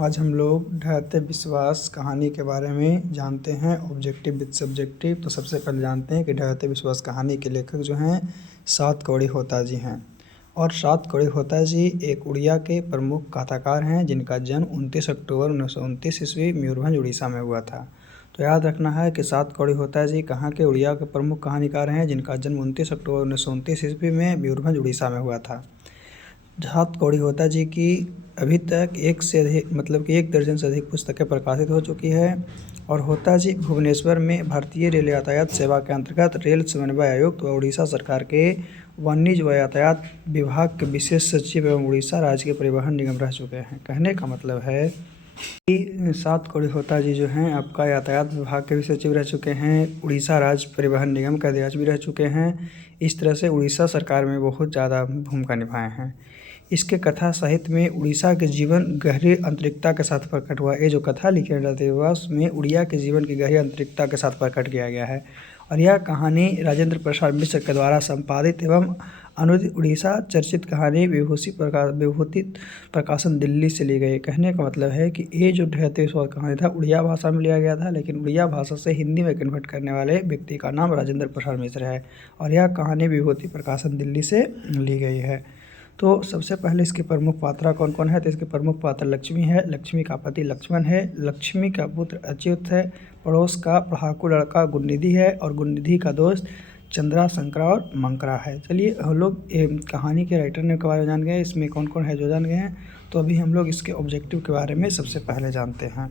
आज हम लोग ढहते विश्वास कहानी के बारे में जानते हैं, ऑब्जेक्टिव विद सब्जेक्टिव। तो सबसे पहले जानते हैं कि ढहते विश्वास कहानी के लेखक जो हैं सात कौड़ी होता जी हैं। और सात कौड़ी होता जी एक उड़िया के प्रमुख कथाकार हैं जिनका जन्म 29 अक्टूबर 1929 ईस्वी मयूरभंज उड़ीसा में हुआ था। तो याद रखना है कि सात कौड़ी होता जी कहाँ के उड़िया के प्रमुख कहानीकार हैं जिनका जन्म 29 अक्टूबर 1929 ईस्वी में मयूरभंज उड़ीसा में हुआ था। सात कौड़ी होता जी की अभी तक एक दर्जन से अधिक पुस्तकें प्रकाशित हो चुकी है। और होता जी भुवनेश्वर में भारतीय रेल यातायात सेवा के अंतर्गत रेल समन्वय आयुक्त व उड़ीसा सरकार के वाणिज्य व यातायात विभाग के विशेष सचिव एवं उड़ीसा राज्य के परिवहन निगम रह चुके हैं। कहने का मतलब है कि सात कौड़ी होता जी जो हैं आपका यातायात विभाग के भी सचिव रह चुके हैं, उड़ीसा राज्य परिवहन निगम का अध्यक्ष भी रह चुके हैं। इस तरह से उड़ीसा सरकार में बहुत ज़्यादा भूमिका निभाए हैं। इसके कथा साहित्य में उड़ीसा के जीवन गहरी आंतरिकता के साथ प्रकट हुआ। ये जो कथा लिखी जाती है उसमें उड़िया के जीवन की गहरी आंतरिकता के साथ प्रकट किया गया है। और यह कहानी राजेंद्र प्रसाद मिश्र के द्वारा संपादित एवं अनुदित उड़ीसा चर्चित कहानी विभूति प्रकाशन दिल्ली से ली गई। कहने का मतलब है कि ये जो ढहते विश्वास कहानी था उड़िया भाषा में लिया गया था, लेकिन उड़िया भाषा से हिंदी में कन्वर्ट करने वाले व्यक्ति का नाम राजेंद्र प्रसाद मिश्र है। और यह कहानी विभूति प्रकाशन दिल्ली से ली गई है। तो सबसे पहले इसके प्रमुख पात्र कौन कौन है। तो इसके प्रमुख पात्र लक्ष्मी है, लक्ष्मी का पति लक्ष्मण है, लक्ष्मी का पुत्र अच्युत है, पड़ोस का पढ़ाकू लड़का गुणनिधि है और गुणनिधि का दोस्त चंद्रा शंकरा और मंकरा है। चलिए हम लोग कहानी के राइटर ने के बारे में जान गए, इसमें कौन कौन है जो जान गए हैं। तो अभी हम लोग इसके ऑब्जेक्टिव के बारे में सबसे पहले जानते हैं।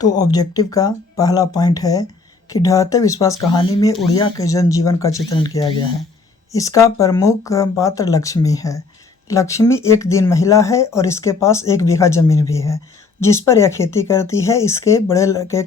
तो ऑब्जेक्टिव का पहला पॉइंट है कि ढहते विश्वास कहानी में उड़िया के जनजीवन का चित्रण किया गया है। इसका प्रमुख पात्र लक्ष्मी है। लक्ष्मी एक दिन महिला है और इसके पास 1 बीघा जमीन भी है जिस पर यह खेती करती है। इसके बड़े बेटे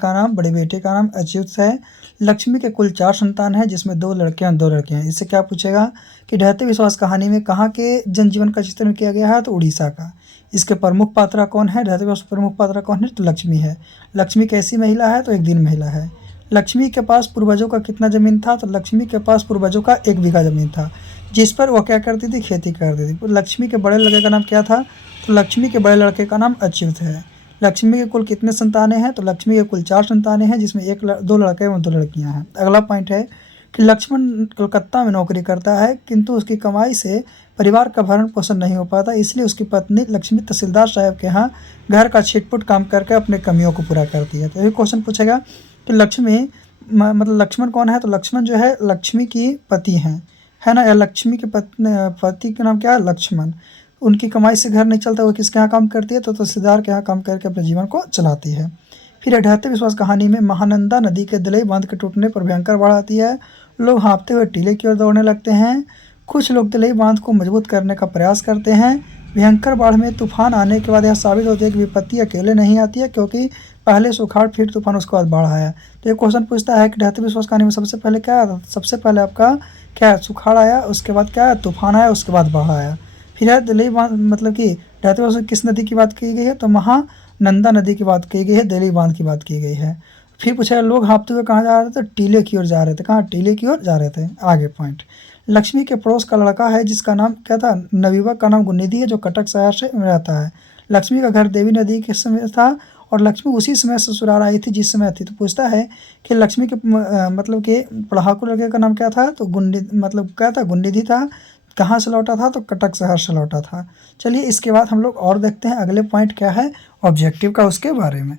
का नाम अच्युत है। लक्ष्मी के कुल 4 संतान हैं जिसमें 2 लड़के और 2 लड़कियां हैं। इससे क्या पूछेगा कि ढहते विश्वास कहानी में कहाँ के जनजीवन का चित्रण किया गया है, तो उड़ीसा का। इसके प्रमुख पात्र कौन है, ढहते विश्वास प्रमुख पात्र कौन है, तो लक्ष्मी है। लक्ष्मी कैसी महिला है, तो एक दिन महिला है। लक्ष्मी के पास पूर्वजों का कितना ज़मीन था, तो लक्ष्मी के पास पूर्वजों का 1 बीघा ज़मीन था जिस पर वह क्या करती थी, खेती करती थी। लक्ष्मी के बड़े लड़के का नाम क्या था, तो लक्ष्मी के बड़े लड़के का नाम अच्युत है। लक्ष्मी के कुल कितने संतानें हैं, तो लक्ष्मी के कुल 4 संतानें हैं जिसमें 2 लड़के एवं 2 लड़कियां हैं। अगला पॉइंट है कि लक्ष्मण कलकत्ता में नौकरी करता है किंतु उसकी कमाई से परिवार का भरण पोषण नहीं हो पाता, इसलिए उसकी पत्नी लक्ष्मी तहसीलदार साहब के यहाँ घर का छिटपुट काम करके अपने कमियों को पूरा करती है। तो ये क्वेश्चन पूछेगा कि लक्ष्मण कौन है, तो लक्ष्मण जो है लक्ष्मी की पति हैं, है ना। या लक्ष्मी के पति का नाम क्या है, लक्ष्मण। उनकी कमाई से घर नहीं चलता, वो किसके यहाँ काम करती है, तो तहसीलदार के यहाँ काम करके अपने जीवन को चलाती है। फिर ढहते विश्वास कहानी में महानंदा नदी के दलई बांध के टूटने पर भयंकर बाढ़ आती है। लोग हाँफते हुए टीले की ओर दौड़ने लगते हैं। कुछ लोग दलई बांध को मजबूत करने का प्रयास करते हैं। भयंकर बाढ़ में तूफान आने के बाद यह साबित होता है कि विपत्ति अकेले नहीं आती है, क्योंकि पहले सुखाड़ फिर तूफान उसके बाद बाढ़ आया। तो ये क्वेश्चन पूछता है कि ढहते विश्वास कहानी में सबसे पहले क्या आया, सबसे पहले आपका क्या है, सुखाड़ आया, उसके बाद क्या है, तूफान आया, उसके बाद बाढ़ आया। फिर है दलई बांध, मतलब कि ढहते विश्वास में किस नदी की बात की गई है, तो महानंदा नदी की बात की गई है, दलई बांध की बात की गई है। फिर पूछा लोग हाँफते हुए कहाँ जा रहे थे, तो टीले की ओर जा रहे थे। कहाँ, टीले की ओर जा रहे थे। आगे पॉइंट, लक्ष्मी के पड़ोस का लड़का है जिसका नाम क्या था, नवयुवक का नाम गुणनिधि है, जो कटक शहर से रहता है। लक्ष्मी का घर देवी नदी के समय था और लक्ष्मी उसी समय ससुराल आई थी जिस समय थी। तो पूछता है कि लक्ष्मी के मतलब कि पढ़ाकू लड़के का नाम क्या था, तो क्या था, गुणनिधि था। कहाँ से लौटा था, तो कटक शहर से लौटा था। चलिए इसके बाद हम लोग और देखते हैं अगले पॉइंट क्या है ऑब्जेक्टिव का, उसके बारे में।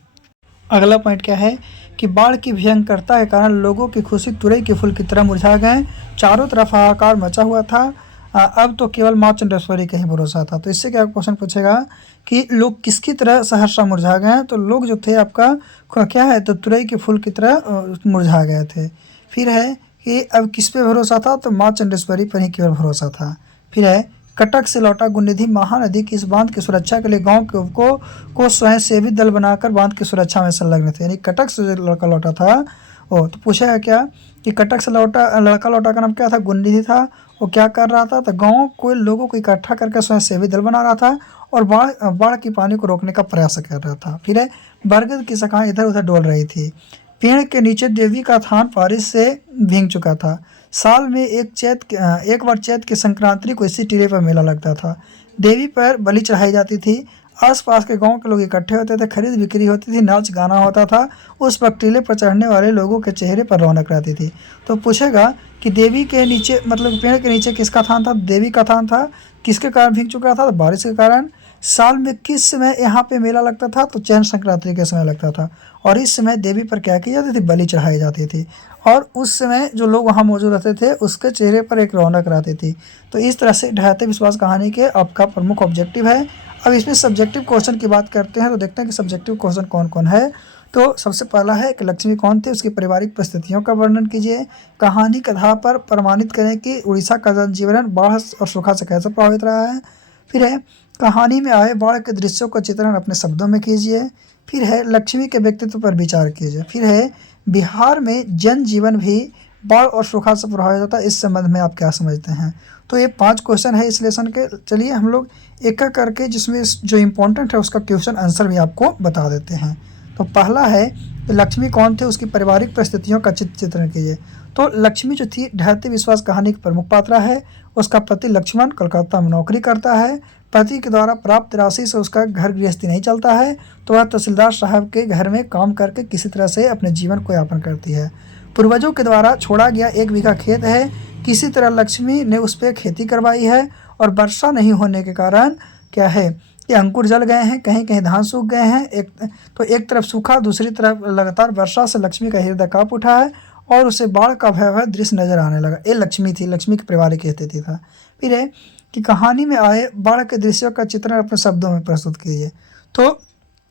अगला पॉइंट क्या है कि बाढ़ की भयंकरता के कारण लोगों की खुशी तुरई के फूल की तरह मुरझा गए। चारों तरफ हाहाकार मचा हुआ था। अब तो केवल माँ चंडेश्वरी का ही भरोसा था। तो इससे क्या क्वेश्चन पूछेगा कि लोग किसकी तरह सहर्षा मुरझा गए हैं, तो लोग जो थे आपका क्या है, तो तुरई के फूल की तरह मुरझा गए थे। फिर है कि अब किस पे भरोसा था, तो माँ चंडेश्वरी पर ही केवल भरोसा था। फिर है कटक से लौटा गुणनिधि महानदी की इस बांध की सुरक्षा के लिए गांव को स्वयं सेवी दल बनाकर बांध की सुरक्षा में संलग्न थे। यानी कटक से जो लड़का लौटा था तो पूछा क्या कि कटक से लड़का लौटा का नाम क्या था, गुणनिधि था। वो क्या कर रहा था, तो गाँव को लोगों को इकट्ठा करके स्वयं सेवी दल बना रहा था और बाढ़ की पानी को रोकने का प्रयास कर रहा था। फिर है बरगद की शाखाएं इधर उधर डोल रही थी। पेड़ के नीचे देवी का थान बारिश से भीग चुका था। साल में एक बार चैत के संक्रांति को इसी टीले पर मेला लगता था। देवी पर बलि चढ़ाई जाती थी। आसपास के गांव के लोग इकट्ठे होते थे, खरीद बिक्री होती थी, नाच गाना होता था। उस वक्त टीले पर चढ़ने वाले लोगों के चेहरे पर रौनक रहती थी। तो पूछेगा कि देवी के नीचे मतलब पेड़ के नीचे किसका थान था? देवी का थान था। किसके कारण भीग चुका था? तो बारिश के कारण। साल में किस समय यहाँ पे मेला लगता था? तो चैत्र संक्रांति के समय लगता था। और इस समय देवी पर क्या की जाती थी? बलि चढ़ाई जाती थी। और उस समय जो लोग वहाँ मौजूद रहते थे उसके चेहरे पर एक रौनक रहती थी। तो इस तरह से ढहते विश्वास कहानी के आपका प्रमुख ऑब्जेक्टिव है। अब इसमें सब्जेक्टिव क्वेश्चन की बात करते हैं तो देखते हैं कि सब्जेक्टिव क्वेश्चन कौन कौन है। तो सबसे पहला है कि लक्ष्मी कौन थे, उसकी पारिवारिक परिस्थितियों का वर्णन कीजिए। कहानी के आधार पर प्रमाणित करें कि उड़ीसा का जनजीवन बाढ़ और सूखा से कैसे प्रभावित रहा है। फिर है कहानी में आए बाढ़ के दृश्यों का चित्रण अपने शब्दों में कीजिए। फिर है लक्ष्मी के व्यक्तित्व पर विचार कीजिए। फिर है बिहार में जनजीवन भी बाढ़ और सूखा से प्रभावित होता है, इस संबंध में आप क्या समझते हैं। तो ये 5 क्वेश्चन है इस लेसन के। चलिए हम लोग एक एक करके जिसमें जो इम्पोर्टेंट है उसका क्वेश्चन आंसर भी आपको बता देते हैं। तो पहला है कि लक्ष्मी कौन थे, उसकी पारिवारिक परिस्थितियों का चित्रण कीजिए। तो लक्ष्मी जो थी ढहते विश्वास कहानी की प्रमुख पात्रा है। उसका पति लक्ष्मण कलकत्ता में नौकरी करता है। पति के द्वारा प्राप्त राशि से उसका घर गृहस्थी नहीं चलता है, तो वह तहसीलदार साहब के घर में काम करके किसी तरह से अपने जीवन को यापन करती है। पूर्वजों के द्वारा छोड़ा गया 1 बीघा खेत है, किसी तरह लक्ष्मी ने उस पर खेती करवाई है और वर्षा नहीं होने के कारण क्या है कि अंकुर जल गए हैं, कहीं कहीं धान सूख गए हैं। एक तरफ सूखा, दूसरी तरफ लगातार वर्षा से लक्ष्मी का हृदय कांप उठा है और उसे बाढ़ का भयावह दृश्य नजर आने लगा। ये लक्ष्मी थी, लक्ष्मी की पारिवारिक स्थिति था। फिर है कि कहानी में आए बाढ़ के दृश्यों का चित्रण अपने शब्दों में प्रस्तुत कीजिए। तो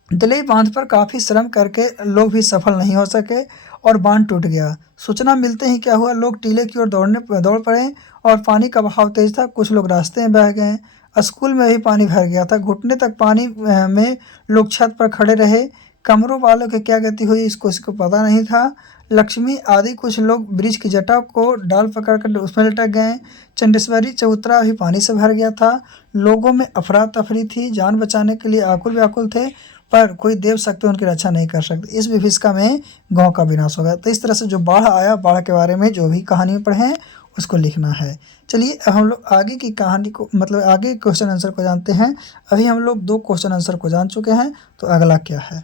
दलई बांध पर काफ़ी श्रम करके लोग भी सफल नहीं हो सके और बांध टूट गया। सूचना मिलते ही क्या हुआ, लोग टीले की ओर दौड़ पड़े और पानी का बहाव तेज था। कुछ लोग रास्ते में बह गए। स्कूल में भी पानी भर गया था। घुटने तक पानी में लोग छत पर खड़े रहे। कमरों वालों की क्या गति हुई इसको पता नहीं था। लक्ष्मी आदि कुछ लोग ब्रिज की जटा को डाल पकड़कर उसमें लटक गए। चंडेश्वरी चबूतरा भी पानी से भर गया था। लोगों में अफरा तफरी थी, जान बचाने के लिए आकुल व्याकुल थे, पर कोई देव शक्ति उनकी रक्षा नहीं कर सकती। इस विभीषिका में गांव का विनाश हो गया। तो इस तरह से जो बाढ़ आया, बाढ़ के बारे में जो भी कहानी में पढ़े हैं उसको लिखना है। चलिए अब हम लोग आगे की कहानी को मतलब आगे क्वेश्चन आंसर को जानते हैं। अभी हम लोग 2 क्वेश्चन आंसर को जान चुके हैं, तो अगला क्या है।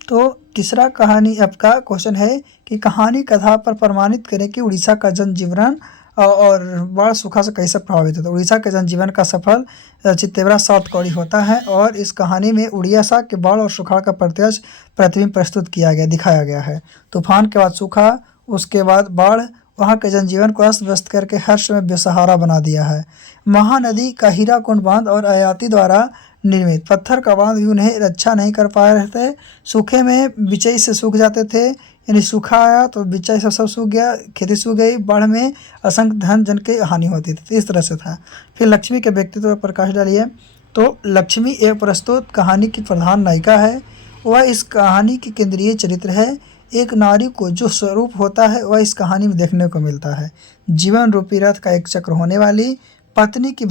तो तीसरा कहानी आपका क्वेश्चन है कि कहानी कथा पर प्रमाणित करें कि उड़ीसा का जनजीवन और बाढ़ सूखा से कैसे प्रभावित होता है। उड़ीसा के जनजीवन का सफल चित्तेवरा 7 कौड़ी होता है और इस कहानी में उड़ीसा के बाढ़ और सूखा का प्रत्यक्ष प्रतिबिंब प्रस्तुत किया गया, दिखाया गया है। तूफान के बाद सूखा, उसके बाद बाढ़ वहाँ के जनजीवन को अस्त व्यस्त करके हर समय बेसहारा बना दिया है। महानदी का हीराकुंड बांध और आयाती द्वारा निर्मित पत्थर का बांध भी उन्हें रक्षा नहीं कर पा रहे थे। सूखे में बिचई से सूख जाते थे, यानी सूखा आया तो बिचई से सब सूख गया, खेती सूख गई। बाढ़ में असंख्य धन जन की हानि होती थी। इस तरह से था। फिर लक्ष्मी के व्यक्तित्व पर प्रकाश डालिए। तो लक्ष्मी एक प्रस्तुत कहानी की प्रधान नायिका है। वह इस कहानी की केंद्रीय चरित्र है। एक नारी को जो स्वरूप होता है वह इस कहानी में देखने को मिलता है। जीवन रूपी रथ का एक चक्र होने वाली पत्नी की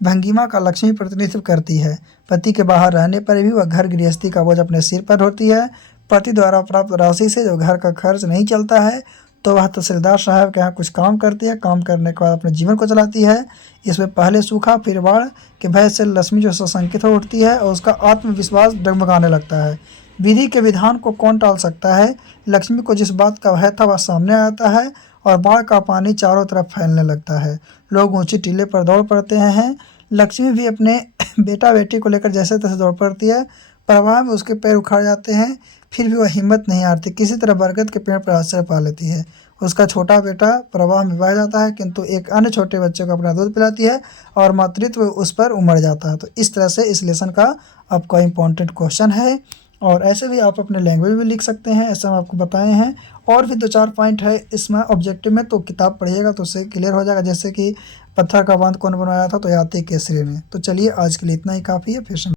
भंगिमा का लक्ष्मी प्रतिनिधित्व करती है। पति के बाहर रहने पर भी वह घर गृहस्थी का बोझ अपने सिर पर होती है। पति द्वारा प्राप्त राशि से जो घर का खर्च नहीं चलता है, तो वह तहसीलदार साहब के यहाँ कुछ काम करती है। काम करने के बाद अपने जीवन को चलाती है। इसमें पहले सूखा फिर बाढ़ के भय से लक्ष्मी जो सशंकित हो उठती है और उसका आत्मविश्वास डगमगाने लगता है। विधि के विधान को कौन टाल सकता है। लक्ष्मी को जिस बात का भय था वह सामने आता है और बाढ़ का पानी चारों तरफ फैलने लगता है। लोग ऊंची टीले पर दौड़ पड़ते हैं। लक्ष्मी भी अपने बेटा बेटी को लेकर जैसे तैसे दौड़ पड़ती है। प्रवाह में उसके पैर उखाड़ जाते हैं, फिर भी वह हिम्मत नहीं हारती। किसी तरह बरगद के पेड़ पर आश्रय पा लेती है। उसका छोटा बेटा प्रवाह में बह जाता है, किंतु एक अन्य छोटे बच्चे को अपना दूध पिलाती है और मातृत्व उस पर उमड़ जाता है। तो इस तरह से इस लेसन का आपका इम्पोर्टेंट क्वेश्चन है। और ऐसे भी आप अपने लैंग्वेज में लिख सकते हैं, ऐसा हम आपको बताए हैं। और भी 2-4 पॉइंट है इसमें ऑब्जेक्टिव में, तो किताब पढ़िएगा तो उससे क्लियर हो जाएगा। जैसे कि पत्थर का बांध कौन बनवाया था, तो याती केसरी ने। तो चलिए आज के लिए इतना ही काफ़ी है, फिर